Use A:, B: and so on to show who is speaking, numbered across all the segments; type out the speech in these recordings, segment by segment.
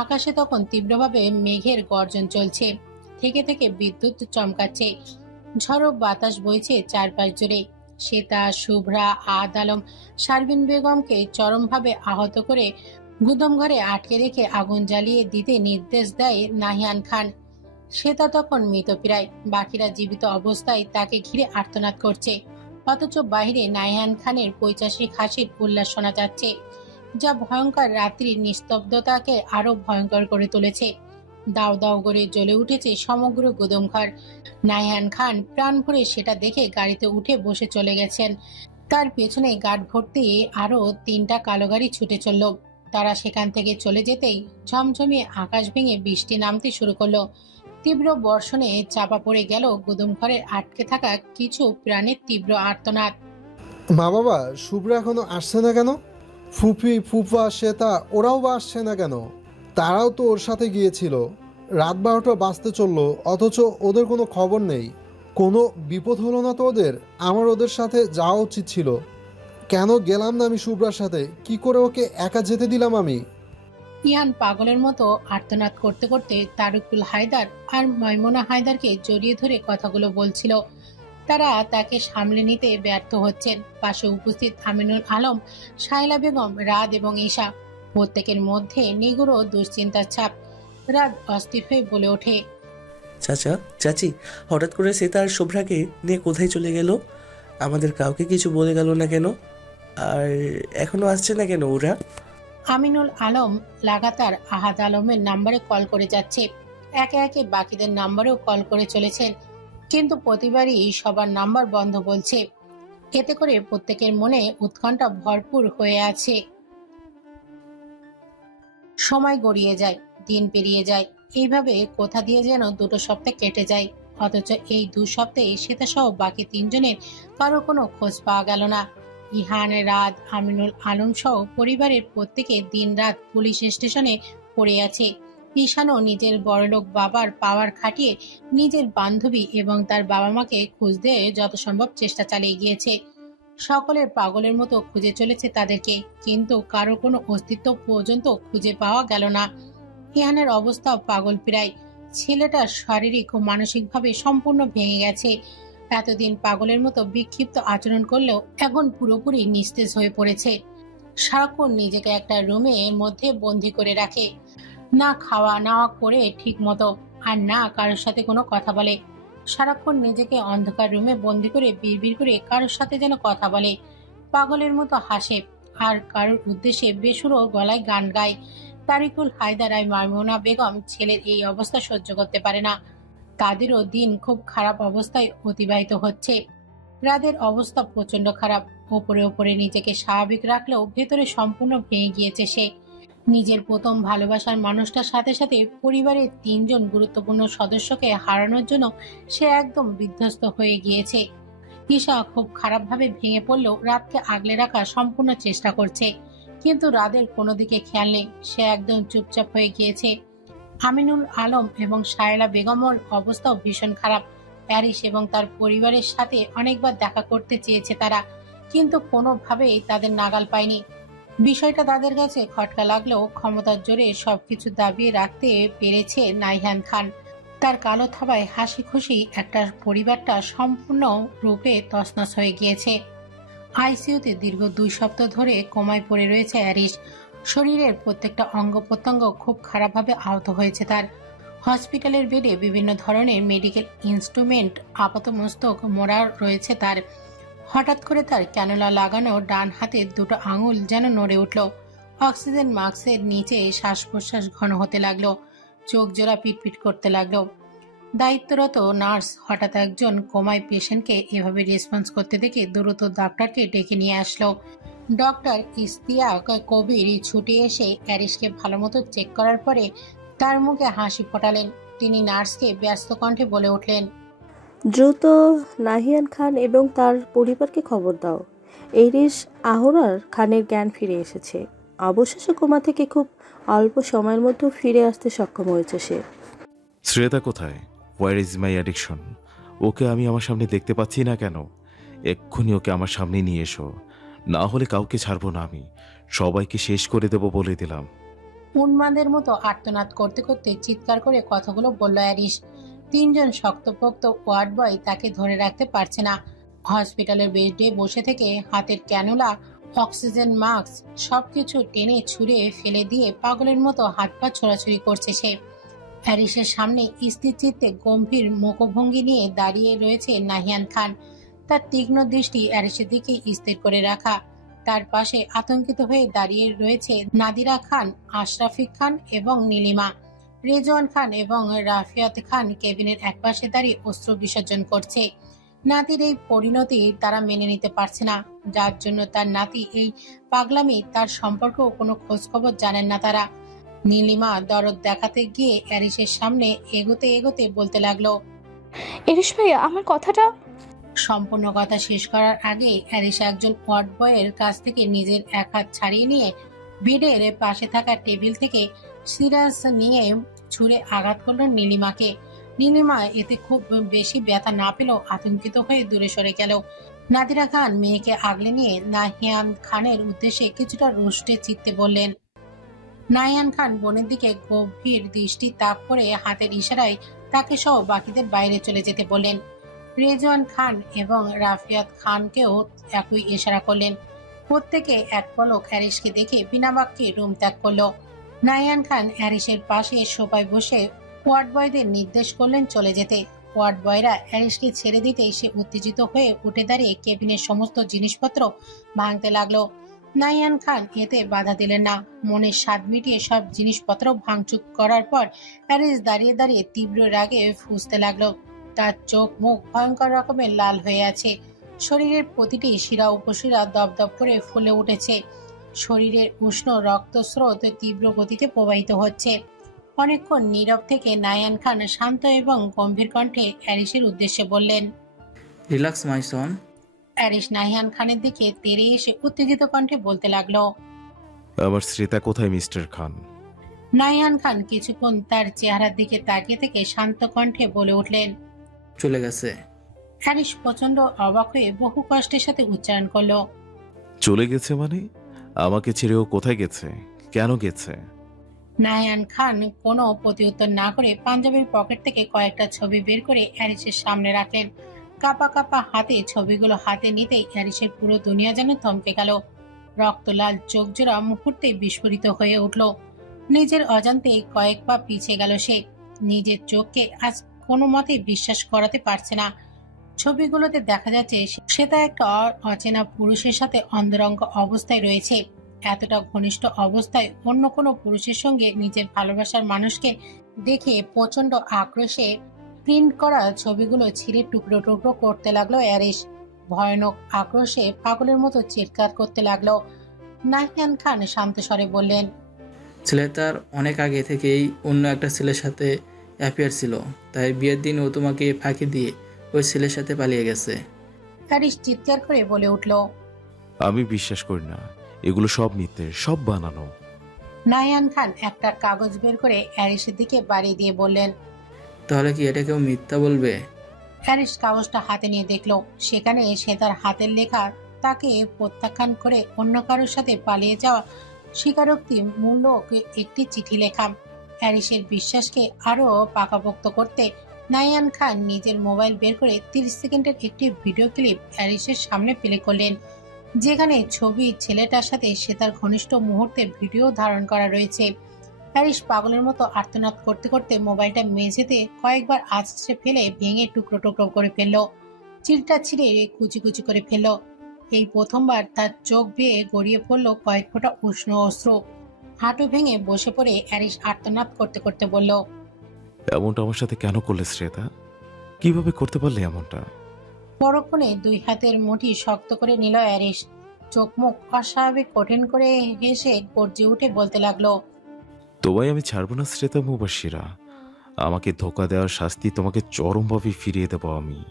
A: আকাশে তখন তীব্রভাবে মেঘের গর্জন চলছে। থেকে থেকে বিদ্যুৎ চমকাচ্ছে। ঝড়ো বাতাস বইছে চারপাশ জুড়ে। শ্বেতা শুভ্রা আদ আলম শারবিন বেগমকে চরমভাবে আহত করে গুদম ঘরে আটকে রেখে আগুন জ্বালিয়ে দিতে নির্দেশ দেয় নাহিয়ান খান। শ্বেতা তখন মৃতপ্রায় বাকিরা জীবিত অবস্থায় তাকে ঘিরে আর্তনাদ করছে। অথচ বাইরে নাহিয়ান খানের পৈচাসিক হাসির উল্লাস শোনা যাচ্ছে। যা ভয়ঙ্কর রাত্রির নিস্তব্ধতাকে আরও ভয়ঙ্কর করে তুলেছে। দাও দাও করে জ্বলে উঠেছে সমগ্র গুদমঘর। নাইহান খান প্রাণ ভরে সেটা দেখে গাড়িতে উঠে বসে চলে গেছেন। তার পেছনে গার্ড ভর্তি আরও তিনটা কালো গাড়ি ছুটে চলল। তারা সেখান থেকে চলে যেতেই ঝমঝমিয়ে আকাশ ভেঙে বৃষ্টি নামতে শুরু করল। তীব্র বর্ষণে চাপা পড়ে গেল গুদম ঘরে আটকে থাকা কিছু প্রাণের তীব্র আর্তনাদ।
B: মা বাবা শুভ্রা এখনও আসছে না কেন? ফুপি ফুফা শ্বেতা, ওরাও বা আসছে না কেন? তারাও তো ওর সাথে গিয়েছিল। রাত বারোটা বাঁচতে চলল, অথচ ওদের কোনো খবর নেই। কোনো বিপদ হলো না তো ওদের? আমার ওদের সাথে যাওয়া উচিত ছিল। কেন গেলাম না আমি শুভ্রার সাথে? কি করে ওকে একা যেতে দিলাম আমি?
A: ইহান পাগলের মতো আর্তনাদ করতে করতে তারুকুল হায়দার আর ময়মনা হায়দারকে জড়িয়ে ধরে কথাগুলো বলছিল। তারা তাকে সামলে নিতে ব্যর্থ হচ্ছেন। পাশে উপস্থিত আমিনুল আলম শায়লা বেগম রাত এবং ঈশা। প্রত্যেকের মধ্যে নিগুড়ো দুশ্চিন্তার ছাপ। রাত অস্থির হয়ে বলে ওঠে
C: চাচা চাচি হঠাৎ করে সে তার শুভ্রাকে নিয়ে কোথায় চলে গেল? আমাদের কাউকে কিছু বলে গেল না কেন? আর এখনও আসছে না কেন ওরা?
A: আমিনুল আলম লাগাতার আহাদ আলমের নাম্বারে কল করে যাচ্ছে। একে একে বাকিদের নাম্বারেও কল করে চলেছেন। কিন্তু প্রতিবারই সবার নাম্বার বন্ধ বলছে। এতে করে প্রত্যেকের মনে উৎকণ্ঠা ভরপুর হয়ে আছে। সময় গড়িয়ে যায়, দিন পেরিয়ে যায়। এইভাবে কোথা দিয়ে যেন দুটো সপ্তাহ কেটে যায়। অথচ এই দু সপ্তাহে শ্বেতাসহ বাকি তিনজনের কারও কোনো খোঁজ পাওয়া গেল না। ইহান রাত আমিনুল, আলম সহ পরিবারের প্রত্যেকে দিনরাত পুলিশ স্টেশনে পড়ে আছে। ঈশানও নিজের বড়লোক বাবার পাওয়ার খাটিয়ে নিজের বান্ধবী এবং তার বাবা মাকে খুঁজতে যত সম্ভব চেষ্টা চালিয়ে গিয়েছে। সকলের পাগলের মতো খুঁজে চলেছে তাদেরকে, কিন্তু কারও কোনো অস্তিত্ব পর্যন্ত খুঁজে পাওয়া গেল না। ইহানের অবস্থা পাগল প্রায়। ছেলেটা শারীরিক ও মানসিকভাবে সম্পূর্ণ ভেঙে গেছে। এতদিন পাগলের মতো বিক্ষিপ্ত আচরণ করলেও এখন পুরোপুরি নিস্তেজ হয়ে পড়েছে। সারাক্ষণ নিজেকে একটা রুমের মধ্যে বন্দি করে রাখে। না খাওয়া নাওয়া করে ঠিক মতো আর না কারোর সাথে কোনো কথা বলে। সারাক্ষণ নিজেকে অন্ধকার রুমে বন্দি করে বিড়বিড় করে কারোর সাথে যেন কথা বলে। পাগলের মতো হাসে আর কারোর উদ্দেশ্যে বেসুরো গলায় গান গায়। তারিকুল হায়দার আর মাইমুনা বেগম ছেলের এই অবস্থা সহ্য করতে পারে না। তাদেরও দিন খুব খারাপ অবস্থায় অতিবাহিত হচ্ছে। রাদের অবস্থা প্রচণ্ড খারাপ। ওপরে ওপরে নিজেকে স্বাভাবিক রাখলেও ভেতরে সম্পূর্ণ ভেঙে গিয়েছে সে। নিজের প্রথম ভালোবাসার মানুষটার সাথে সাথে পরিবারের তিনজন গুরুত্বপূর্ণ সদস্যকে হারানোর জন্য সে একদম বিধ্বস্ত হয়ে গিয়েছে। ঈশা খুব খারাপভাবে ভেঙে পড়লেও রাতকে আগলে রাখার সম্পূর্ণ চেষ্টা করছে। কিন্তু রাদের কোনো দিকে খেয়াল নেই, সে একদম চুপচাপ হয়ে গিয়েছে। আমিনুল আলম এবং শায়লা বেগমর অবস্থাও ভীষণ খারাপ। প্যারিস এবং তার পরিবারের সাথে অনেকবার দেখা করতে চেয়েছে তারা, কিন্তু কোনোভাবেই তাদের নাগাল পায়নি। বিষয়টা তাদের কাছে খটকা লাগলেও ক্ষমতার জোরে সবকিছু দাবিয়ে রাখতে পেরেছে নাইহান খান। তার কালো থাবায় হাসি খুশি একটা পরিবারটা সম্পূর্ণ রূপে তছনছ হয়ে গিয়েছে। আইসিইউতে দীর্ঘ দুই সপ্তাহ ধরে কোমায় পড়ে রয়েছে অ্যারিস শরীরের প্রত্যেকটা অঙ্গ প্রত্যঙ্গ খুব খারাপভাবে আহত হয়েছে তার। হসপিটালের বেডে বিভিন্ন ধরনের মেডিকেল ইনস্ট্রুমেন্ট, আপাতমস্তক মোড়া রয়েছে তার। হঠাৎ করে তার ক্যানোলা লাগানো ডান হাতের দুটো আঙুল যেন নড়ে উঠল। অক্সিজেন মাস্কের নিচে শ্বাস প্রশ্বাস ঘন হতে লাগল। চোখ জোড়া পিটপিট করতে লাগল। দায়িত্বরত নার্স হঠাৎ একজন কোমায় পেশেন্টকে এভাবে রেসপন্স করতে দেখে দ্রুত ডাক্তারকে ডেকে নিয়ে আসলো। ডক্টর ইস্তিয়াক কবির ছুটে এসে অ্যারিসকে ভালোমতো চেক করার পরে তার মুখে হাসি ফোটালেন। তিনি নার্সকে ব্যস্ত কণ্ঠে বলে উঠলেন
D: দ্রুত নাহিয়ান খান এবং তার পরিবারকে খবর দাও। এরিস আহরার খানের জ্ঞান ফিরে এসেছে। অবশেষে কোমা থেকে খুব অল্প সময়ের মধ্যে ফিরে আসতে সক্ষম হয়েছে সে।
E: শ্রেতা কোথায়? Where is my addiction okay আমি আমার সামনে দেখতে পাচ্ছি না কেন? এক্ষুনি ওকে আমার সামনে নিয়ে এসো। না হলে কাউকে ছাড়বো না আমি। সবাইকে শেষ করে দেব বলে দিলাম।
A: উন্মাদের মতো আর্তনাদ করতে করতে চিৎকার করে কথাগুলো বলল অ্যারিস তিনজন শক্তপোক্ত ওয়ার্ড বয় তাকে ধরে রাখতে পারছে না। হসপিটালের বেডে বসে থেকে হাতের ক্যানুলা অক্সিজেন মাস্ক সবকিছু টেনে ছুঁড়ে ফেলে দিয়ে পাগলের মতো হাত পা ছোড়াছুড়ি করছে সে। হ্যারিসের সামনে স্থির চিত্তে গম্ভীর মুখভঙ্গি নিয়ে দাঁড়িয়ে রয়েছে নাহিয়ান খান। তার তীক্ষ্ণ দৃষ্টি অ্যারিসের দিকে স্থির করে রাখা। তার পাশে আতঙ্কিত হয়ে দাঁড়িয়ে রয়েছে নাদিরা খান আশরাফিক খান এবং নীলিমা। রেজওয়ান খান এবং রাফিয়াত খান কেবিনের একপাশে দাঁড়িয়ে অস্ত্র বিসর্জন করছে। নাতির এই পরিণতি তারা মেনে নিতে পারছে না। যার জন্য তার নাতি এই পাগলামি তার সম্পর্কেও কোনো খোঁজখবর জানেন না তারা। নীলিমা দরদ দেখাতে গিয়ে অ্যারিসের সামনে এগোতে এগোতে বলতে লাগল
F: এরিস ভাইয়া আমার কথাটা?
A: সম্পূর্ণ কথা শেষ করার আগে অ্যারিস একজন ওয়ার্ড বয়ের কাছ থেকে নিজের এক হাত ছাড়িয়ে নিয়ে বেডের পাশে থাকা টেবিল থেকে সিরাস নিয়ে ছুঁড়ে আঘাত করল নীলিমাকে। নীলিমা এতে খুব বেশি ব্যথা না পেলেও আতঙ্কিত হয়ে দূরে সরে গেল। নাদিরা খান মেয়েকে আগলে নিয়ে নাহিয়ান খানের উদ্দেশ্যে কিছুটা রুষ্টে চিত্তে বললেন, নাহিয়ান খান, বোনের দিকে গভীর দৃষ্টি তাক করে হাতের ইশারায় তাকে সহ বাকিদের বাইরে চলে যেতে বললেন। রেজওয়ান খান এবং রাফিয়াত খানকেও একই ইশারা করলেন। প্রত্যেকে এক পলক হ্যারিসকে দেখে বিনা বাক্যে রুম ত্যাগ করল। নায়ান খান অ্যারিসের পাশে সোফায় বসে ওয়ার্ড বয়দের নির্দেশ করলেন চলে যেতে। ওয়ার্ড বয়রা হ্যারিসকে ছেড়ে দিতেই সে উত্তেজিত হয়ে উঠে দাঁড়িয়ে কেবিনের সমস্ত জিনিসপত্র ভাঙতে লাগল। নাইয়ান খান এতে বাধা দিলেন না। মনের স্বাদ মিটিয়ে সব জিনিসপত্র ভাঙচুক করার পর অ্যারিস দাঁড়িয়ে দাঁড়িয়ে তীব্র রাগে ফুঁসতে লাগল। তার চোখ মুখ ভয়ঙ্কর রকমের লাল হয়ে আছে। শরীরের প্রতিটি শিরা উপশিরা দপদপ করে ফুলে উঠেছে। শরীরের উষ্ণ রক্তস্রোত তীব্র গতিতে প্রবাহিত হচ্ছে। অনেকক্ষণ নীরব থেকে নায়ান খান শান্ত এবং গম্ভীর কণ্ঠে অ্যারিসের উদ্দেশ্যে বললেন
G: রিল্যাক্স মাই সন।
A: অ্যারিস নাহিয়ান খানের দিকে তেরে এসে উত্তেজিত কণ্ঠে বলতে লাগল
E: আমার শ্রেতা কোথায় মিস্টার খান?
A: নাহিয়ান খান কিছুক্ষণ তার চেহারার দিকে তাকিয়ে থেকে শান্ত কণ্ঠে বলে উঠলেন
G: চলে গেছে।
A: হ্যারিস প্রচণ্ড অবাক হয়ে বহু কষ্টের সাথে উচ্চারণ করল
E: চলে গেছে মানে? আমাকে ছেড়ে ও কোথায় গেছে? কেন গেছে?
A: নায়ান খান কোনো প্রতিউত্তর না করে পাঞ্জাবের পকেট থেকে কয়েকটা ছবি বের করে হ্যারিসের সামনে রাখলেন কাপা কাপা হাতে ছবিগুলো হাতে নিতেই হ্যারিসের পুরো দুনিয়া যেন থমকে গেল। রক্তলাল চোখ জোড়া মুহূর্তে বিস্ফোরিত হয়ে উঠল। নিজের অজান্তেই কয়েক পা পিছিয়ে গেল সে। নিজের চোখকে আজ কোনো মতে বিশ্বাস করাতে পারছে না। ছবিগুলোতে দেখা যাচ্ছে সে তা একটা অচেনা পুরুষের সাথে অন্তরঙ্গ অবস্থায় রয়েছে। এতটা ঘনিষ্ঠ অবস্থায় অন্য কোনো পুরুষের সঙ্গে নিজের ভালোবাসার মানুষকে দেখে প্রচণ্ড আক্রোশে প্রিন্ট করা ছবিগুলো ছিঁড়ে টুকরো টুকরো করতে লাগল অ্যারিস ভয়ানক আক্রোশে পাগলের মতো চিৎকার করতে লাগল। নাহিয়ান খান শান্ত স্বরে বললেন
G: ছেলেটার অনেক আগে থেকেই অন্য একটা ছেলের সাথে অ্যাফেয়ার ছিল। তাই বিয়ের দিন ও তোমাকে ফাঁকি দিয়ে ওই ছেলের সাথে পালিয়ে গেছে।
A: হ্যারিস চিৎকার করে বলে উঠল
E: আমি বিশ্বাস করি না এগুলো সব মিথ্যে সব বানানো।
A: নায়ান খান একটা কাগজ বের করে অ্যারিসের দিকে বাড়িয়ে দিয়ে বললেন
G: তাহলে কি এটা কেউ মিথ্যা বলবে?
A: হ্যারিস কাগজটা হাতে নিয়ে দেখল সেখানে সে তার হাতের লেখা তাকে প্রত্যাখ্যান করে অন্য কারোর সাথে পালিয়ে যাওয়া স্বীকারোক্তি মূলক একটি চিঠি লেখা। হ্যারিসের বিশ্বাসকে আরও পাকাপোক্ত করতে নায়ান খান নিজের মোবাইল বের করে তিরিশ সেকেন্ডের একটি ভিডিও ক্লিপ হ্যারিসের সামনে প্লে করলেন, যেখানে ছবি ছেলেটার সাথে সে তার ঘনিষ্ঠ মুহূর্তে ভিডিও ধারণ করা রয়েছে। হ্যারিস পাগলের মতো আর্তনাদ করতে করতে মোবাইলটা মেঝেতে কয়েকবার আছড়ে ফেলে ভেঙে টুকরো টুকরো করে ফেলল। চিলটা ছিঁড়ে কুচি কুচি করে ফেলল। এই প্রথমবার তার চোখ বেয়ে গড়িয়ে পড়ল কয়েক ফোঁটা উষ্ণ অস্ত্র। হাঁটু ভেঙে বসে পড়ে অ্যারিস আর্তনাদ করতে করতে বলল
E: এমনটা আমার সাথে কেন করলে শ্রেতা? কীভাবে করতে পারলে এমনটা?
A: পরক্ষণে দুই হাতের মুঠি শক্ত করে নিল অ্যারিস। চোখ মুখ অস্বাভাবিক কঠিন করে হেসে গর্জে উঠে বলতে লাগল
E: তোমায় আমি ছাড়বো না শ্রেতা মুবাসীরা আমাকে ধোকা দেওয়ার শাস্তি তোমাকে চরমভাবে ফিরিয়ে দেবো আমি।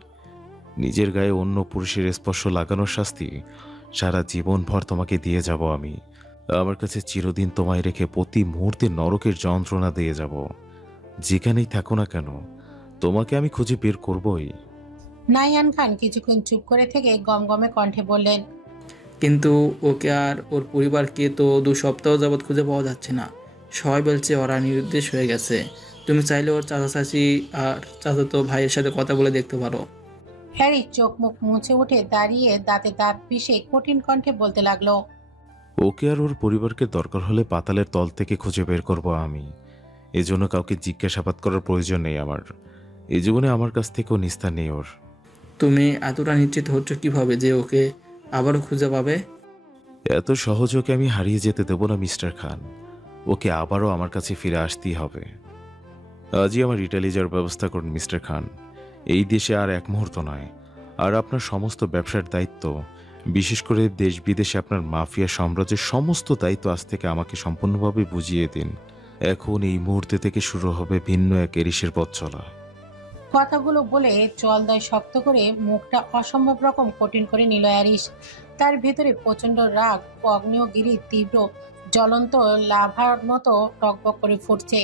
E: নিজের গায়ে অন্য পুরুষের স্পর্শ লাগানোর শাস্তি সারা জীবনভর তোমাকে দিয়ে যাব আমি। আমার কাছে চিরদিন তোমায় রেখে প্রতি মুহূর্তে নরকের যন্ত্রণা দিয়ে যাব। যেখানেই থাকো না কেন তোমাকে আমি খুঁজে বের করবই।
A: নাইয়ান খান কিছুক্ষণ চুপ করে থেকে গমগমে কণ্ঠে বললেন
G: কিন্তু ওকে আর ওর পরিবারকে তো দু সপ্তাহ যাবৎ খুঁজে পাওয়া যাচ্ছে না। সবাই বলছে ওরা নিরুদ্দেশ হয়ে গেছে। তুমি চাইলে ওর চাচা চাচি আর চাচাতো ভাইয়ের সাথে কথা বলে দেখতে পারো।
A: হ্যারি চোখ মুখ মুছে উঠে দাঁড়িয়ে দাঁতে দাঁত পিষে কঠিন কণ্ঠে বলতে লাগল
E: ওকে আর ওর পরিবারকে দরকার হলে পাতালের তল থেকে খুঁজে বের করব আমি। এজন্য কাউকে জিজ্ঞাসাবাদ করার প্রয়োজন নেই আমার। এই জীবনে আমার কাছ থেকেও নিস্তার নেই ওর।
G: তুমি এতটা নিশ্চিত হচ্ছ কীভাবে যে ওকে আবারও খুঁজে পাবে?
E: এত সহজ ওকে আমি হারিয়ে যেতে দেবো না মিস্টার খান। ওকে আবারও আমার কাছে ফিরে আসতেই হবে। আজই আমার ইটালি যাওয়ার ব্যবস্থা করুন মিস্টার খান। এই দেশে আর এক মুহূর্ত নয়। আর আপনার সমস্ত ব্যবসার দায়িত্ব বিশেষ করে দেশ বিদেশে আপনার মাফিয়া সাম্রাজ্যের সমস্ত দায়িত্ব আজ থেকে আমাকে সম্পূর্ণভাবে বুঝিয়ে দিন। এখন এই মুহূর্তে থেকে শুরু হবে ভিন্ন এক এরিসের পথ চলা।
A: কথাগুলো বলে জলদয় শক্ত করে মুখটা অসম্ভব রকম কঠিন করে নিল অ্যারিস। তার ভেতরে প্রচণ্ড রাগ ও অগ্নেয়গিরির তীব্র জ্বলন্ত লাভার মতো টকবক করে ফুটছে।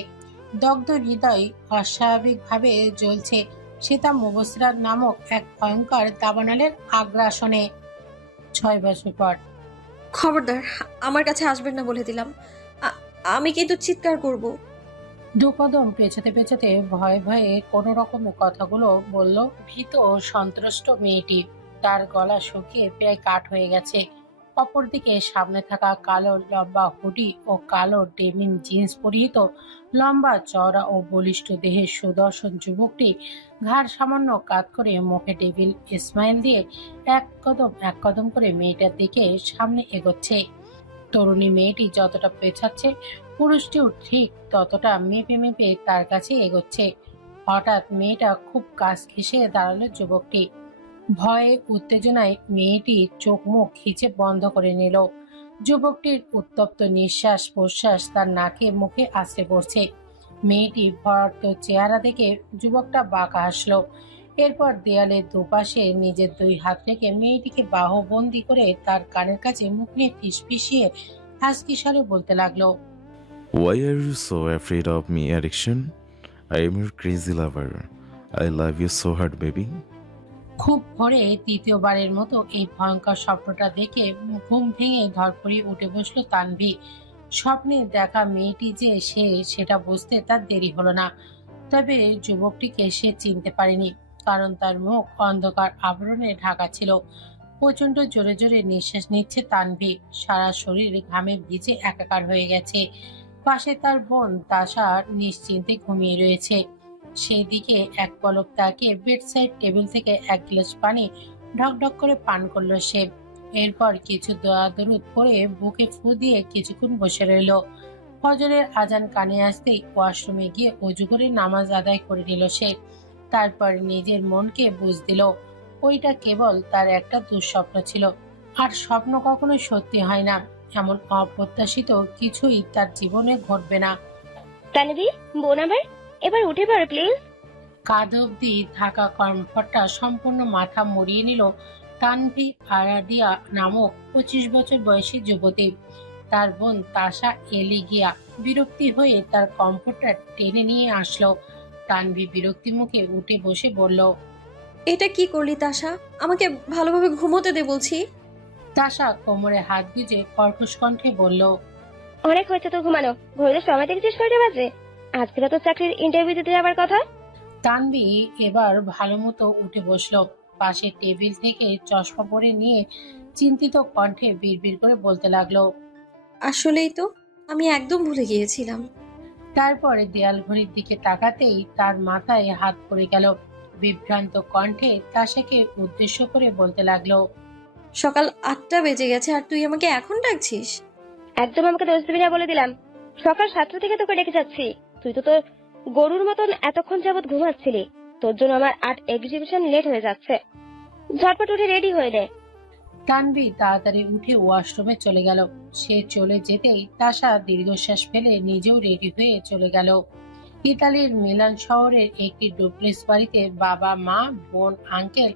A: দগ্ধ হৃদয় অস্বাভাবিকভাবে জ্বলছে সীতা মুবসিরাত নামক এক ভয়ঙ্কর দাবানলের আগ্রাসনে। ছয় বছর পর।
H: খবরদার আমার কাছে আসবেন না বলে দিলাম। আমি কিন্তু চিৎকার করব।
A: দুকদম পেছাতে পেছাতে ভয়ে ভয়ে কোনো রকমের কথাগুলো বলল ভীত ও সন্ত্রস্ত মেয়েটি। তার গলা শুকিয়ে প্রায় কাঠ হয়ে গেছে। অপরদিকে সামনে থাকা কালো লম্বা হুডি ও কালো ডেমিন জিন্স পরিহিত লম্বা চওড়া ও বলিষ্ঠ দেহের সুদর্শন যুবকটি ঘাড় সামান্য কাত করে মুখে টেবিল স্মাইল দিয়ে এক কদম এক কদম করে মেয়েটার দিকে সামনে এগোচ্ছে। তরুণী মেয়েটি যতটা পেছাচ্ছে পুরুষটিও ঠিক ততটা মেপে মেপে তার কাছে এগোচ্ছে। হঠাৎ মেয়েটা খুব কাছ ঘেসে দাঁড়াল যুবকটি। ভয়ে, উত্তেজনায় মেয়েটি চোখ মুখ খিচে বন্ধ করে নিল। যুবকটির উত্তপ্ত নিঃশ্বাস প্রশ্বাস তার নাকে মুখে আশ্রে পড়ছে। মেয়েটি ভরার্থ চেহারা দেখে যুবকটা বাঁকা হাসলো। এরপর দেয়ালের দুপাশে নিজের দুই হাত রেখে মেয়েটিকে বাহুবন্দি করে তার কানের কাছে মুখ নিয়ে ফিসফিসিয়ে হাসকি স্বরে বলতে লাগল
E: Why are you so afraid of me, addiction? I am your crazy lover. I love you so hard, baby.
A: খুব ভরে তৃতীয়বারের মতো এই ভয়ঙ্কর স্বপ্নটা দেখে ঘুম ভেঙে ধরপড়ি উঠে বসল তানভি স্বপ্নে দেখা মেয়েটি যে সে সেটা বুঝতে তার দেরি হলো না তবে যুবকটিকে সে চিনতে পারেনি কারণ তার মুখ অন্ধকার আবরণে ঢাকা ছিল। প্রচণ্ড জোরে জোরে নিঃশ্বাস নিচ্ছে তানভি সারা শরীর ঘামে ভিজে একাকার হয়ে গেছে। পাশে তার বোন তাসা নিশ্চিন্তে ঘুমিয়ে রয়েছে। সেদিকে এক পলক তাকিয়ে বেডসাইড টেবিল থেকে এক গ্লাস পানি ঢকঢক করে পান করল সে। এরপর কিছু দোয়া দরুদ পরে বুকে ফু দিয়ে কিছুক্ষণ বসে রইল। ফজরের আজান কানে আসতেই ওয়াশরুমে গিয়ে অজু করে নামাজ আদায় করে নিল সে। তারপর নিজের মনকে বুঝ দিল ওইটা কেবল তার একটা দুঃস্বপ্ন ছিল। আর স্বপ্ন কখনো সত্যি হয় না। এমন অপ্রত্যাশিত কিছুই তার জীবনে ঘটবে না।
F: তানভি বোন এবার উঠে পড়ো প্লিজ
A: কাঁধ অব্দি থাকা কমফর্টটা সম্পূর্ণ মাথা মরিয়ে নিল তানভি আরাদিয়া নামক পঁচিশ বছর বয়সী যুবতী। তার বোন তাসা এলিগিয়া বিরক্তি হয়ে তার কমফর্টটা টেনে নিয়ে আসলো। তানভি বিরক্তি মুখে উঠে বসে বলল
H: এটা কি করলি তাশা? আমাকে ভালোভাবে ঘুমোতে দে বলছি।
A: তাসা কোমরে হাত গুজে কর্কশ কণ্ঠে বলল
F: অনেক হয়েছে তো ঘুমানো। ঘুরলে সময় দেখেছিস কয়টা বাজে আজকে তো চাকরির ইন্টারভিউ দিতে যাবার কথা।
A: তানভি এবার ভালো মতো উঠে বসল। পাশে টেবিল থেকে চশমা পরে নিয়ে চিন্তিত কণ্ঠে বিড়বিড় করে বলতে লাগল
H: আসলেই তো আমি একদম ভুলে গিয়েছিলাম।
A: তারপরে দেয়াল ঘড়ির দিকে তাকাতেই তার মাথায় হাত পড়ে গেল। বিভ্রান্ত কণ্ঠে তাসাকে উদ্দেশ্য করে বলতে লাগল
H: সকাল আটটা বেজে গেছে আর তুই আমাকে এখন ডাকছিস?
F: একদম আমাকে দোষ দিবি না বলে দিলাম। সকাল সাতটা থেকে তোকে ডেকে যাচ্ছি। তুই তো তোর গরুর মতন এতক্ষণ যাবত ঘুমাচ্ছিলি। তোর জন্য আমার আর্ট এক্সিবিশন লেট হয়ে যাচ্ছে। ঝটপট উঠে রেডি হয়ে নে।
A: তানভি তাড়াতাড়ি উঠে ওয়াশরুমে চলে গেল। সে চলে যেতেই তাসা দীর্ঘশ্বাস ফেলে নিজেও রেডি হয়ে চলে গেল। ইতালির মিলান শহরের একটি ডুপ্লেক্স বাড়িতে বাবা, মা, বোন, আঙ্কেল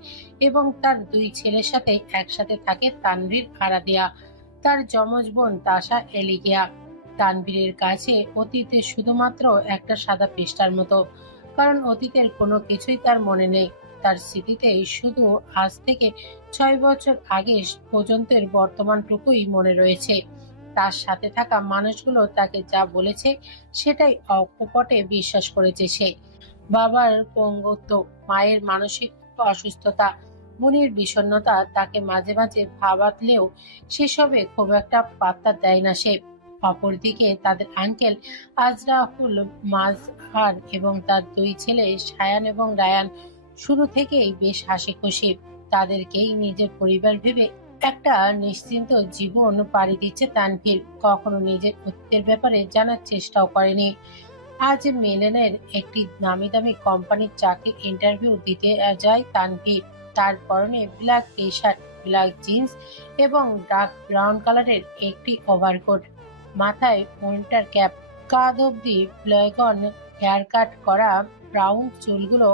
A: এবং তার দুই ছেলের সাথে একসাথে থাকে তানভীর, আরাদিয়া। তার যমজ বোন তাসা এলিগিয়া। তানভীরের কাছে অতীতে শুধুমাত্র একটা সাদা পৃষ্ঠার মতো, কারণ অতীতের কোনো কিছুই তার মনে নেই। তার স্মৃতিতে শুধু আজ থেকে ছয় বছর আগে পর্যন্তের বর্তমানটুকুই মনে রয়েছে। তার সাথে থাকা মানুষগুলো তাকে যা বলেছে সেটাই অকপটে বিশ্বাস করেছে সে। বাবার পঙ্গত্ব, মায়ের মানসিক অসুস্থতা, মুনির বিষণ্ণতা তাকে মাঝে মাঝে ভাবাতলেও সেসবে খুব একটা পাত্তা দেয় না সে। অপরদিকে তাদের আঙ্কেল আজরাহুল মাজহার এবং তার দুই ছেলে সায়ান এবং রায়ান শুরু থেকেই বেশ হাসি খুশি তাদেরকেই নিজের পরিবার ভেবে একটা নিশ্চিন্ত জীবন পাড়ি দিচ্ছে তানভীর। কখনো নিজের অতীতের ব্যাপারে জানার চেষ্টাও করেনি। আজ মেলেনের একটি নামি দামি কোম্পানির চাকরি ইন্টারভিউ দিতে যায় তানভীর। তার পরনে black T shirt black jeans এবং ডার্ক ব্রাউন কালারের একটি ওভারকোট। মাথায় উইন্টার ক্যাপ। কাঁধ অব্দি প্লয়গন হেয়ার কাট করা ব্রাউন চুলগুলো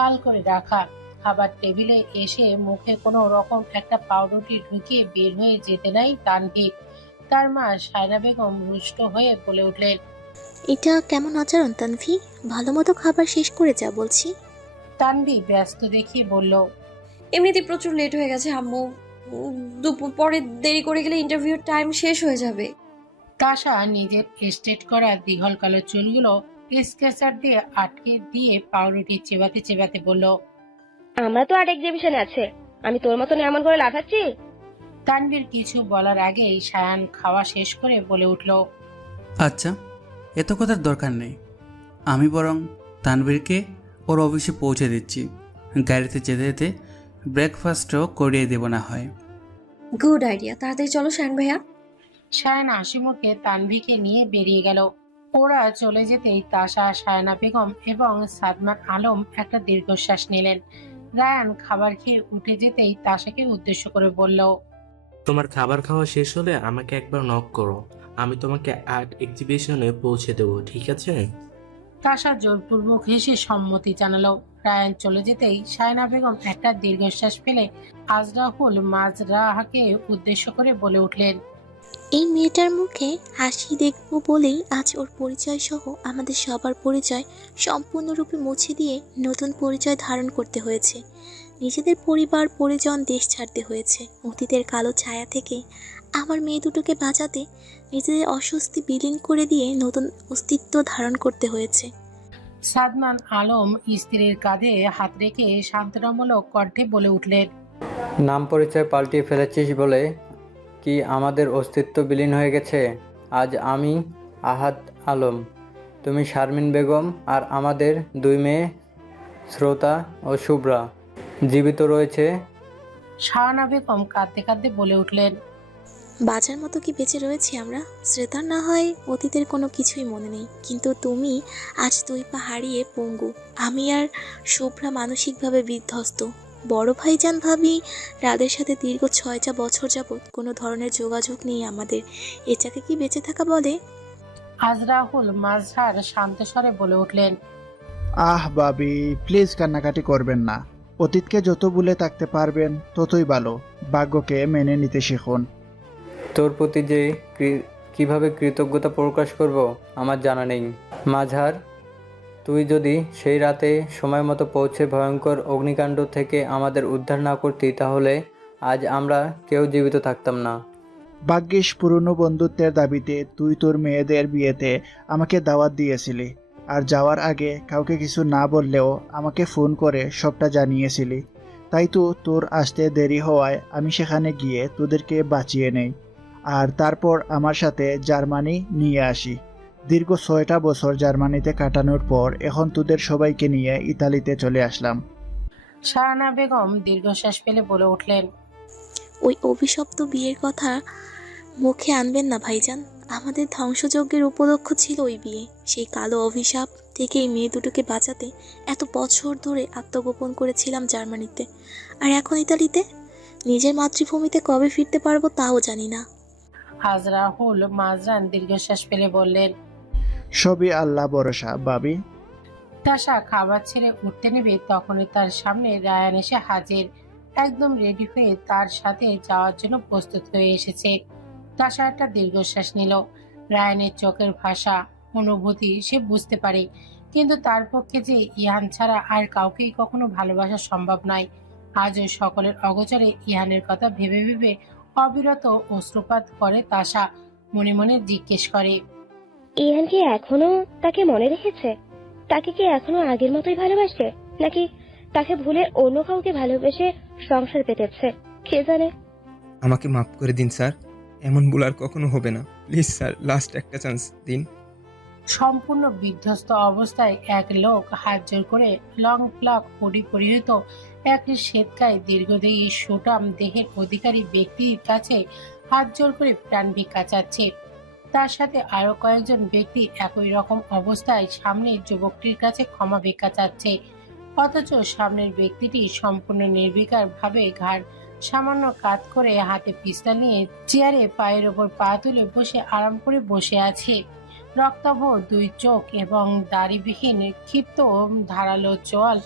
A: কাল করে রাখা। খাবার টেবিলে এসে মুখে কোনো রকম একটা পাউরুটি ঢুকিয়ে বের হয়ে যেতে নাই তানভীর। তার মা সায়না বেগম রুষ্ট হয়ে বলে উঠলেন
I: এটা কেমন আচরণ তানভি ভালো মতো খাবার শেষ করে যা বলছি।
A: তানভি ব্যস্ত দেখিয়ে বলল
H: এমনিতে প্রচুর লেট হয়ে গেছে আম্মু। দুপুর পরে দেরি করে গেলে ইন্টারভিউর টাইম শেষ হয়ে যাবে।
A: তাশা নিজের স্ট্রেট করা দীঘল কালো চুলগুলো স্কেচার দিয়ে আটকে দিয়ে পাউরুটি চেবাতে চেবাতে বলল
F: আমরা তো আর এক্সিবিশনে আছে। আমি তোর মতন এমন করে লাফাচ্ছি?
A: তানভীর কিছু বলার আগেই সায়ান খাওয়া শেষ করে বলে উঠল
J: আচ্ছা এত কথার দরকার নেই। আমি বরং তানবীরকে ওর অফিসে পৌঁছে দিচ্ছি। গাড়িতে যেতে যেতে ব্রেকফাস্টও করিয়ে দেবো না হয়।
H: গুড আইডিয়া তাড়াতাড়ি চলো শায়ন ভাইয়া।
A: সায়ান হাসি মুখে তানভিকে নিয়ে বেরিয়ে গেল। ওরা চলে যেতেই তাসা সায়না বেগম এবং সাদমান আলম একটা দীর্ঘশ্বাস নিলেন। রায়ান খাবার খেয়ে উঠে যেতেই তাশাকে উদ্দেশ্য করে বলল
K: তোমার খাবার খাওয়া শেষ হলে আমাকে একবার নক করো। আমি তোমাকে আর্ট এক্সিবিশনে পৌঁছে দেবো ঠিক আছে?
A: তাসা জোরপূর্বক হেসে সম্মতি জানালো। রায়ান চলে যেতেই সায়না বেগম একটা দীর্ঘশ্বাস ফেলে আজরাহুল মাজরাহাকে উদ্দেশ্য করে বলে উঠলেন
I: এই মেয়েটার মুখে হাসি দেখব বলেই আজ ওর পরিচয় সহ আমাদের সবার পরিচয় সম্পূর্ণরূপে মুছে দিয়ে নতুন পরিচয় ধারণ করতে হয়েছে। নিজেদের পরিবার পরিজন দেশ ছাড়তে হয়েছে। অতীতের কালো ছায়া থেকে আমার মেয়ে দুটোকে বাঁচাতে নিজেদের অস্বস্তি বিলীন করে দিয়ে নতুন অস্তিত্ব ধারণ করতে হয়েছে।
A: সাদমান আলম স্ত্রীর কাঁধে হাত রেখে সান্ত্বনামূলক কণ্ঠে বলে উঠলেন
L: নাম পরিচয় পাল্টিয়ে ফেলেছিস বলে কি আমাদের অস্তিত্ব বিলীন হয়ে গেছে? আজ আমি আহাদ আলম তুমি শারমিন বেগম আর আমাদের দুই মেয়ে শ্রোতা ও শুভ্রা জীবিত রয়েছে।
A: শাহানা বেগম কাঁদতে কাঁদতে বলে উঠলেন
I: বাজার মতো কি বেঁচে রয়েছি আমরা? শ্রেতার না হয় অতীতের কোনো কিছুই মনে নেই। কিন্তু তুমি আজ দুই পা হারিয়ে পঙ্গু। আমি আর শুভ্রা মানসিকভাবে বিধ্বস্ত। বড় ভাইজান ভাবি রাদের সাথে দীর্ঘ ছয়টা বছর যাবৎ কোনো ধরনের যোগাযোগ নেই আমাদের। এটাকে কি বেঁচে থাকা বলে?
A: আজরাহুল মাজহার শান্ত স্বরে বলে উঠলেন
M: আহ বাবি প্লিজ কান্নাকাটি করবেন না। অতীতকে যত ভুলে থাকতে পারবেন ততই ভালো। ভাগ্যকে মেনে নিতে শিখুন।
L: তোর প্রতি যে কৃ- কীভাবে কৃতজ্ঞতা প্রকাশ করব আমার জানা নেই। মাঝার তুই যদি সেই রাতে সময় মতো পৌঁছে ভয়ঙ্কর অগ্নিকাণ্ড থেকে আমাদের উদ্ধার না করতি, তাহলে আজ আমরা কেউ জীবিত থাকতাম না।
M: ভাগ্যিস পুরনো বন্ধুত্বের দাবিতে তুই তোর মেয়েদের বিয়েতে আমাকে দাওয়াত দিয়েছিলি, আর যাওয়ার আগে কাউকে কিছু না বললেও আমাকে ফোন করে সবটা জানিয়েছিলি। তাই তো তোর আসতে দেরি হওয়ায় আমি সেখানে গিয়ে তোদেরকে বাঁচিয়ে নেই, আর তারপর আমার সাথে জার্মানি নিয়ে আসি। দীর্ঘ ছয়টা বছর জার্মানিতে কাটানোর পর এখন তোদের সবাইকে নিয়ে ইতালিতে চলে আসলাম।
A: শাহানা বেগম দীর্ঘশ্বাস ফেলে বলে উঠলেন
I: ওই অভিশপ্ত বিয়ের কথা মুখে আনবেন না ভাইজান। আমাদের ধ্বংসযজ্ঞের উপলক্ষ ছিল ওই বিয়ে। সেই কালো অভিশাপ থেকে এই মেয়ে দুটোকে বাঁচাতে এত বছর ধরে আত্মগোপন করেছিলাম জার্মানিতে। আর এখন ইতালিতে? নিজের মাতৃভূমিতে কবে ফিরতে পারব তাও জানি না।
A: আজরাহুল মাজরান দীর্ঘশ্বাস ফেলে বললেন
M: সবই আল্লাহ ভরসা বাবি
A: তাশা খাবার ছেড়ে উঠতে নেবে, তখনই তার সামনে রায়ান এসে হাজির। একদম রেডি হয়ে তার সাথে যাওয়ার জন্য প্রস্তুত হয়ে এসেছে। তাশা একটা দীর্ঘশ্বাস নিল। রায়ানের চোখের ভাষা, অনুভূতি সে বুঝতে পারে। কিন্তু তার পক্ষে যে ইহান ছাড়া আর কাউকেই কখনো ভালোবাসা সম্ভব নয়। আজও সকলের অগোচরে ইহানের কথা ভেবে ভেবে অবিরত অশ্রুপাত করে তাশা মনে মনে জিজ্ঞেস করে
F: ইহান কি এখনও তাকে মনে রেখেছে? তাকে কি এখনও আগের মতোই ভালোবাসে? নাকি তাকে ভুলে অন্য কাউকে ভালোবেসে সংসার পেতেছে? কে জানে?
N: আমাকে মাফ করে দিন স্যার। এমন ভুল আর কখনো হবে না। প্লিজ স্যার লাস্ট একটা চান্স দিন।
A: সম্পূর্ণ বিধ্বস্ত অবস্থায় এক লোক হাত জোর করে লং প্লাক পরি পরিহিত এক শ্বেতকায় দীর্ঘদেহী সুটাম দেহের অধিকারী ব্যক্তির কাছে হাত জোর করে প্রাণ ভিক্ষা চাচ্ছে তার সাথে আরও কয়েকজন ব্যক্তি একই রকম অবস্থায় সামনের যুবকটির কাছে ক্ষমা ভিক্ষা চাচ্ছে। অথচ সামনের ব্যক্তিটি সম্পূর্ণ নির্বিকার ভাবে ঘাড় সামান্য কাত করে হাতে পিস্তল নিয়ে চেয়ারে পায়ের ওপর পা তুলে বসে আরাম করে বসে আছে। রক্তাভ দুই চোখ এবং দাড়িবিহীন ক্ষিপ্ত ধারালো চোয়াল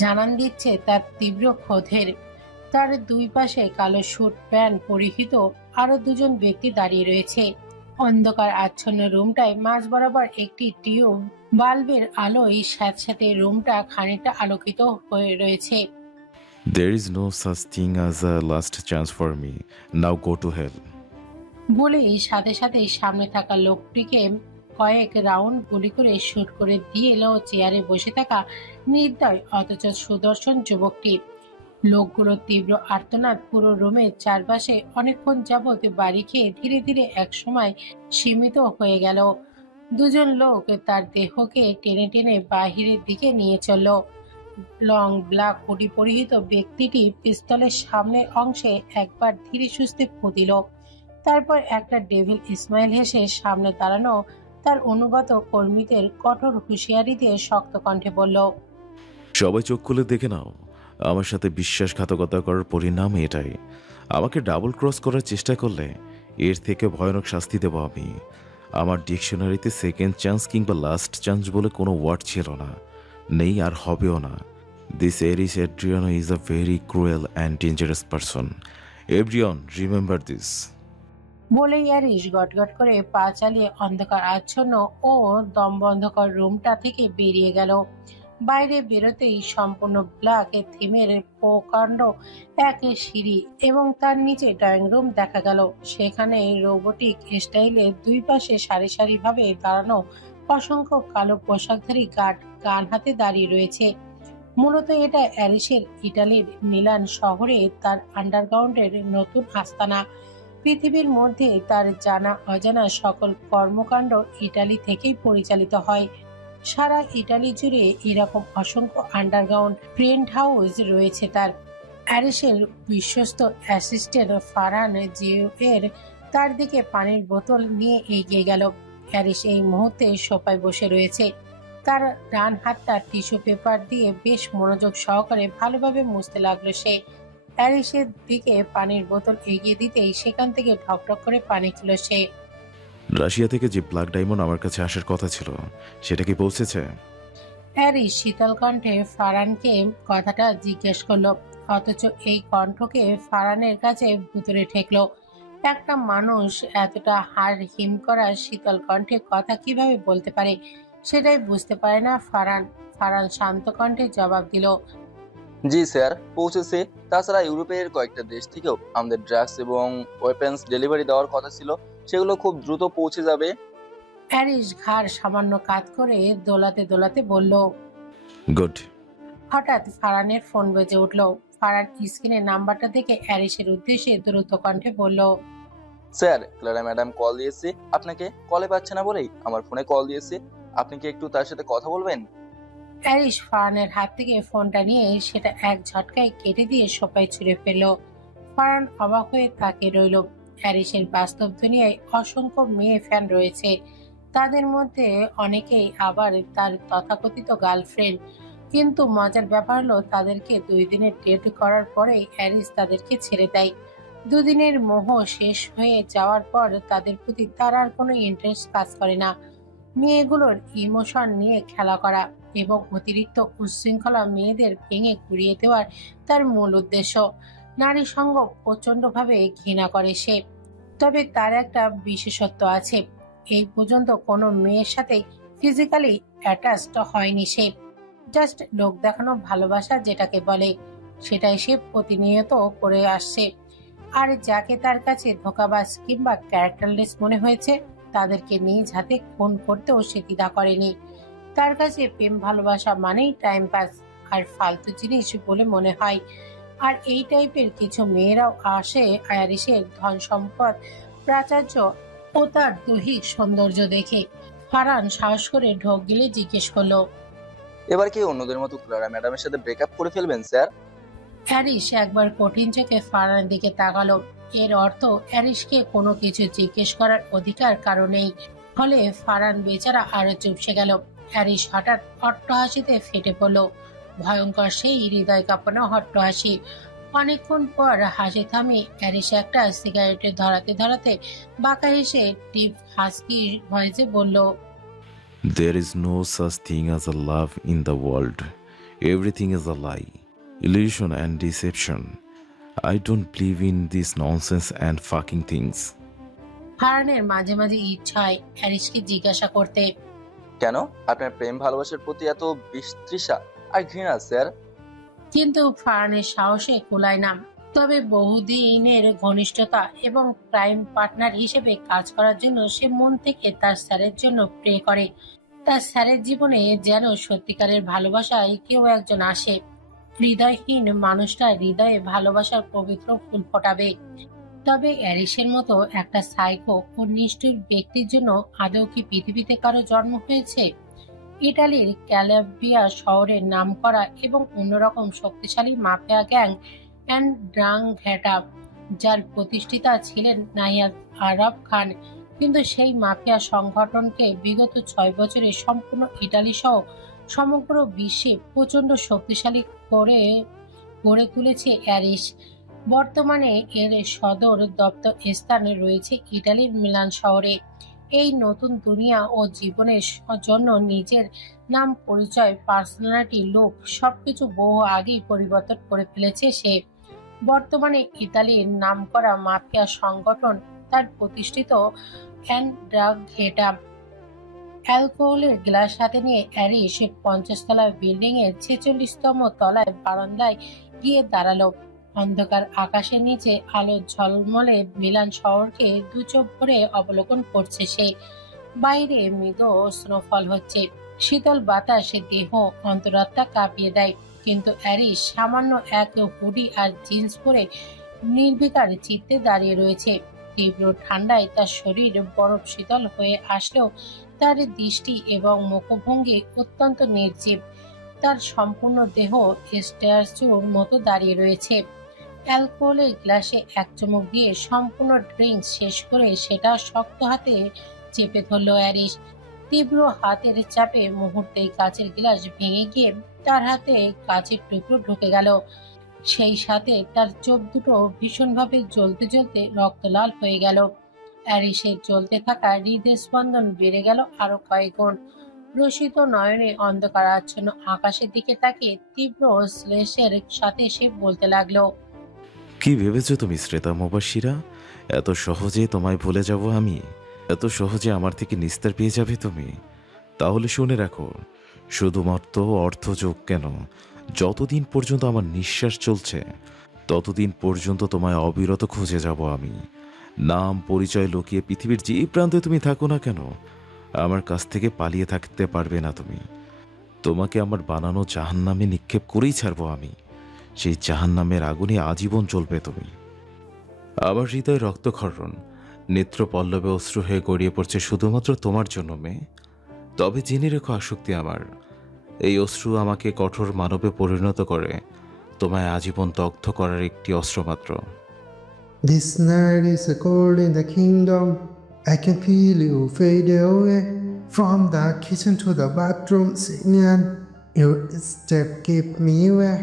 A: জানান দিচ্ছে তার তীব্র ক্রোধের। তার দুই পাশে কালো স্যুট প্যান্ট পরিহিত আরও দুজন ব্যক্তি দাঁড়িয়ে রয়েছে। অন্ধকার আচ্ছন্ন রুমটায় মাঝ বরাবর একটি টিউব বাল্বের আলোয় সাথে সাথে রুমটা খানিকটা আলোকিত হয়ে রয়েছে
E: There is no such thing as a last chance for me. Now go to hell.
A: বলেই সাথে সাথে সামনে থাকা লোকটিকে কয়েক রাউন্ড গুলি করে শুট করে দিয়ে এলো চেয়ারে বসে থাকা নির্দয় অথচ সুদর্শন যুবকটি লোকগুলো তীব্র আর্তনাদ পুরো রুমের চারপাশে অনেকক্ষণ যাবৎ বাড়ি খেয়ে ধীরে ধীরে একসময় সীমিত হয়ে গেল। দুজন লোক তার দেহকে টেনে টেনে বাহিরের দিকে নিয়ে চলল। লং, ব্ল্যাক হুডি পরিহিত ব্যক্তিটি পিস্তলের সামনের অংশে একবার ধীরে সুস্থে ফু তারপর একটা ডেভিল ইসমাইল হেসে সামনে দাঁড়ানো তার অনুগত কর্মীদের কঠোর হুঁশিয়ারি দিয়ে শক্ত কণ্ঠে বলল,
E: সবাই চোখ খুলে দেখে নাও। আমার সাথে বিশ্বাসঘাতকতা করার পরিণাম এটাই। আমাকে ডাবল ক্রস করার চেষ্টা করলে এর থেকে ভয়ানক শাস্তি দেব আমি। আমার ডিকশনারিতে সেকেন্ড চান্স কিংবা লাস্ট চান্স বলে কোনো ওয়ার্ড ছিল না। নেই আর হবেও না। This Aris Adriano is a very cruel and dangerous person everyone remember this
A: বলেই অ্যারিস গটগট করে পা চালিয়ে অন্ধকার আচ্ছন্ন ও দম বন্ধকর রুমটা থেকে বেরিয়ে গেল। বাইরে বেরোতেই সম্পূর্ণ ব্ল্যাক থিমের প্রকাণ্ড এক সিঁড়ি এবং তার নিচে ড্রয়িং রুম দেখা গেল। সেখানে রোবোটিক স্টাইলে দুই পাশে সারি সারি ভাবে দাঁড়ানো অসংখ্য কালো পোশাকধারী গার্ড গান হাতে দাঁড়িয়ে রয়েছে। মূলত এটা অ্যারিসের ইটালির মিলান শহরে তার আন্ডারগ্রাউন্ডের নতুন আস্তানা। পৃথিবীর মধ্যে তার জানা অজানা সকল কর্মকাণ্ড ইটালি থেকেই পরিচালিত হয়। সারা ইটালি জুড়ে এরকম অসংখ্য আন্ডারগ্রাউন্ড প্রিন্ট হাউস রয়েছে। তার অ্যারিসের বিশ্বস্ত অ্যাসিস্ট্যান্ট ফারান জিও এর তার দিকে পানির বোতল নিয়ে এগিয়ে গেল। অ্যারিস এই মুহূর্তে সোফায় বসে রয়েছে। তার ডান হাতটা টিস্যু পেপার দিয়ে বেশ মনোযোগ সহকারে ভালোভাবে মুছতে লাগল সে। অ্যারিসের দিকে পানির বোতল এগিয়ে দিতেই সেখান থেকে ঢকঢক করে পানি খেলো সে।
E: রাশিয়া থেকে যে ব্ল্যাক ডায়মন্ড আমার কাছে আসার কথা ছিল সেটা কি পৌঁছেছে?
A: হ্যারি শীতল কণ্ঠে ফারানকে কথাটা জিজ্ঞেস করল অথচ এই কণ্ঠকে ফারানের কাছে ভুতুরে ঠেকলো। একটা মানুষ এতটা হাড় হিম করা শীতল কণ্ঠে কথা কীভাবে বলতে পারে সেটাই বুঝতে পারে না ফারান। ফারান শান্ত কণ্ঠে জবাব দিল
O: জি স্যার পৌঁছেছে। তাছাড়া ইউরোপের কয়েকটা দেশ থেকেও আমাদের ড্রাগস এবং ওয়েপেন্স ডেলিভারি দেওয়ার কথা ছিল। সেগুলো খুব দ্রুত পৌঁছে যাবে।
A: হ্যারিস ঘাড় সামান্য কাত করে দোলাতে দোলাতে বলল
E: গুড।
A: হঠাৎ ফারানের ফোন বেজে উঠল। ফারান স্ক্রিনের নাম্বারটা দেখে অ্যারিসের উদ্দেশ্যে দ্রুত কণ্ঠে বলল
O: স্যার ক্লারা ম্যাডাম কল দিয়েছে। আপনাকে কলে পাচ্ছে না বলেই আমার ফোনে কল দিয়েছে। আপনি কি একটু তার সাথে কথা বলবেন?
A: অ্যারিস ফারানের হাত থেকে ফোনটা নিয়ে সেটা এক ঝটকায় কেটে দিয়ে সোপায় ছুঁড়ে ফেলল। ফারান অবাক হয়ে তাকে রইল। অ্যারিসের বাস্তব দুনিয়ায় অসংখ্য মেয়ে ফ্যান রয়েছে। তাদের মধ্যে অনেকেই আবার তার তথাকথিত গার্লফ্রেন্ড। কিন্তু মজার ব্যাপার হলো, তাদেরকে দুই দিনের ডেট করার পরেই অ্যারিস তাদেরকে ছেড়ে দেয়। দুদিনের মোহ শেষ হয়ে যাওয়ার পর তাদের প্রতি তার আর কোনো ইন্টারেস্ট কাজ করে না। মেয়েগুলোর ইমোশন নিয়ে খেলা করা এবং অতিরিক্ত উচ্ছৃঙ্খলা মেয়েদের ভেঙে ঘুরিয়ে দেওয়ার তার মূল উদ্দেশ্য। নারী সঙ্গ প্রচণ্ডভাবে ঘৃণা করে সে। তবে তার একটা বিশেষত্ব আছে, এই পর্যন্ত কোনো মেয়ের সাথে ফিজিক্যালি অ্যাটাচড হয়নি সে। জাস্ট লোক দেখানো ভালোবাসা যেটাকে বলে, সেটাই সে প্রতিনিয়ত করে আসছে। আর যাকে তার কাছে ধোকাবাজ কিংবা ক্যারেক্টারলেস মনে হয়েছে, তাদেরকে নিজ হাতে খুন করতেও সে দ্বিধা করেনি। তার কাছে প্রেম ভালোবাসা মানেই টাইম পাস আর ফালতু জিনিস বলে মনে হয়। আর এই টাইপের কিছু মেয়েরাও আসে আয়ারিসের ধন সম্পদ প্রাচার্য ও তার দৈহিক সৌন্দর্য দেখে। ফারান সাহস করে ঢোক গিলে জিজ্ঞেস করল
O: এবার কি অন্যদের মতো ক্লারা ম্যাডামের সাথে ব্রেকআপ করে ফেলবেন স্যার?
A: অ্যারিস একবার কঠিন চোখে ফারানের দিকে তাকালো। এর অর্থ অ্যারিসকে কোনো কিছু জিজ্ঞেস করার অধিকার কারণেই ফলে ফারান বেচারা আরও চুপসে গেল। অ্যারিস হঠাৎ অট্টহাসিতে ফেটে পড়ল। ভয়ঙ্কর সেই হৃদয় কাঁপানো হট্ট হাসি অনেকক্ষণ পর হাসি থামি অ্যারিসে একটা সিগারেটের ধরাতে ধরাতে বাঁকা হেসে টিপ হাসকি ভয়েসে বলল
E: there is no such thing as a love in the world everything is a lie illusion and deception I don't believe in this nonsense and fucking things
A: হারানের মাঝে মাঝে ইচ্ছায় হয় অ্যারিসকে জিজ্ঞাসা করতে
O: কেন? আপনার প্রেম ভালোবাসার প্রতি এত বিস্তৃষা। আর ঘৃণা, স্যার।
A: কিন্তু ফারানের সাহসে কুলায় না। তবে বহুদিনের ঘনিষ্ঠতা এবং প্রাইম পার্টনার হিসেবে কাজ করার জন্য সে মন থেকে তার স্যারের জন্য প্রে করে। তার স্যারের জীবনে যেন সত্যিকারের ভালোবাসায় কেউ একজন আসে। হৃদয়হীন মানুষটা হৃদয়ে ভালোবাসার পবিত্র ফুল ফোটাবে। তবে অ্যারিসের মতো একটা সাইকো ও নিষ্ঠুর ব্যক্তির জন্য আদৌ কি পৃথিবীতে কারও জন্ম হয়েছে? ইটালির ক্যালাব্রিয়া শহরের নামকরা এবং অন্যরকম শক্তিশালী মাফিয়া গ্যাং অ্যান্ড ড্রাং ঘ্যাটা যার প্রতিষ্ঠিতা ছিলেন নাইয়াদ আরব খান। কিন্তু সেই মাফিয়া সংগঠনকে বিগত ছয় বছরে সম্পূর্ণ ইটালি সহ সমগ্র বিশ্বে প্রচণ্ড শক্তিশালী করে, গড়ে তুলেছে অ্যারিস বর্তমানে এর সদর দপ্তর স্থানে রয়েছে ইটালির মিলান শহরে। এই নতুন দুনিয়া ও জীবনের জন্য নিজের নাম পরিচয় পার্সোনালিটি লুক সবকিছু বহু আগেই পরিবর্তন করে ফেলেছে সে। বর্তমানে ইতালির নামকরা মাফিয়া সংগঠন তার প্রতিষ্ঠিত অ্যালকোহলের গ্লাস হাতে নিয়ে অ্যারিস পঞ্চাশতলা বিল্ডিং এর ছেচল্লিশতম তলায় বারান্দায় গিয়ে দাঁড়াল। অন্ধকার আকাশের নিচে আলো ঝলমলে মিলান শহরকে দু চোখ ভরে অবলোকন করছে সে। বাইরে মৃদু স্নোফল হচ্ছে। শীতল বাতাসে দেহ অন্তরাত্মা কাঁপিয়ে দেয়। কিন্তু অ্যারিস সামান্য এক হুডি আর জিন্স পরে নির্বিকার চিত্তে দাঁড়িয়ে রয়েছে। তীব্র ঠান্ডায় তার শরীর বরফ শীতল হয়ে আসলেও তার দৃষ্টি এবং মুখভঙ্গি অত্যন্ত নির্জীব। তার সম্পূর্ণ দেহ স্ট্যাচুর মতো দাঁড়িয়ে রয়েছে। অ্যালকোহলের গ্লাসে এক চুমুক দিয়ে সম্পূর্ণ ড্রিঙ্ক শেষ করে সেটা শক্ত হাতে চেপে ধরল অ্যারিস। তীব্র হাতের চাপে মুহূর্তেই কাচের গ্লাস ভেঙে গিয়ে তার হাতে কাচের টুকরো ঢুকে গেল। সেই সাথে তার চোখ দুটো ভীষণভাবে জ্বলতে জ্বলতে রক্তলাল হয়ে গেল। অ্যারিসের জ্বলতে থাকা হৃদয় স্পন্দন বেড়ে গেল আরও কয়েক গুণ। রসিত নয়নে অন্ধকার আচ্ছন্ন আকাশের দিকে তাকিয়ে তীব্র শ্লেষের সাথে সে বলতে লাগল
E: কি ভেবেছো তুমি, শ্রেতা মুবাসিরা এত সহজে তোমায় ভুলে যাব আমি। এত সহজে আমার থেকে নিস্তার পেয়ে যাবে তুমি। তাহলে শুনে রাখো, শুধুমাত্র অর্থযোগ কেন? যতদিন পর্যন্ত আমার নিঃশ্বাস চলছে, ততদিন পর্যন্ত তোমায় অবিরত খুঁজে যাব আমি। নাম, পরিচয় লুকিয়ে পৃথিবীর যে প্রান্তে তুমি থাকো না কেন, আমার কাছ থেকে পালিয়ে থাকতে পারবে না তুমি। তোমাকে আমার বানানো জাহান্নামে নিক্ষেপ করেই ছাড়বো আমি। সেই জাহান্নামের আগুনে আজীবন চলবে তুমি আবার হৃদয় রক্তক্ষরণ নেত্র পল্লবে অশ্রু হয়ে গড়িয়ে পড়ছে শুধুমাত্র তোমার জন্য মেয়ে তবে জেনে রেখো আসক্তি আমার এই অশ্রু আমাকে কঠোর মানবে পরিণত করে তোমায় আজীবন দগ্ধ করার একটি অস্ত্র মাত্র
B: This night is a cold in the kingdom. I can feel you fade away from the kitchen to the bathroom, singing. Your step keep me away.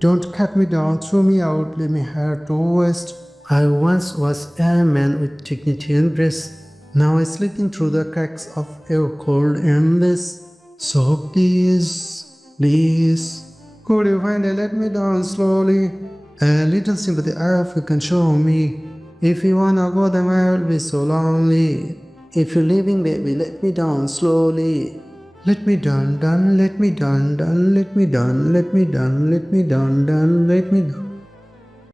B: Don't cut me down, throw me out, leave me here to waste. I once was a man with dignity and grace. Now I slipping through the cracks of your cold embrace. So please, please, could you finally let me down slowly? A little sympathy if you can show me. If you wanna go, then I will be so lonely. If you're leaving, baby, let me down slowly. Let me down, down. let me down, down. let me down, let me down. let me down, down. let me down.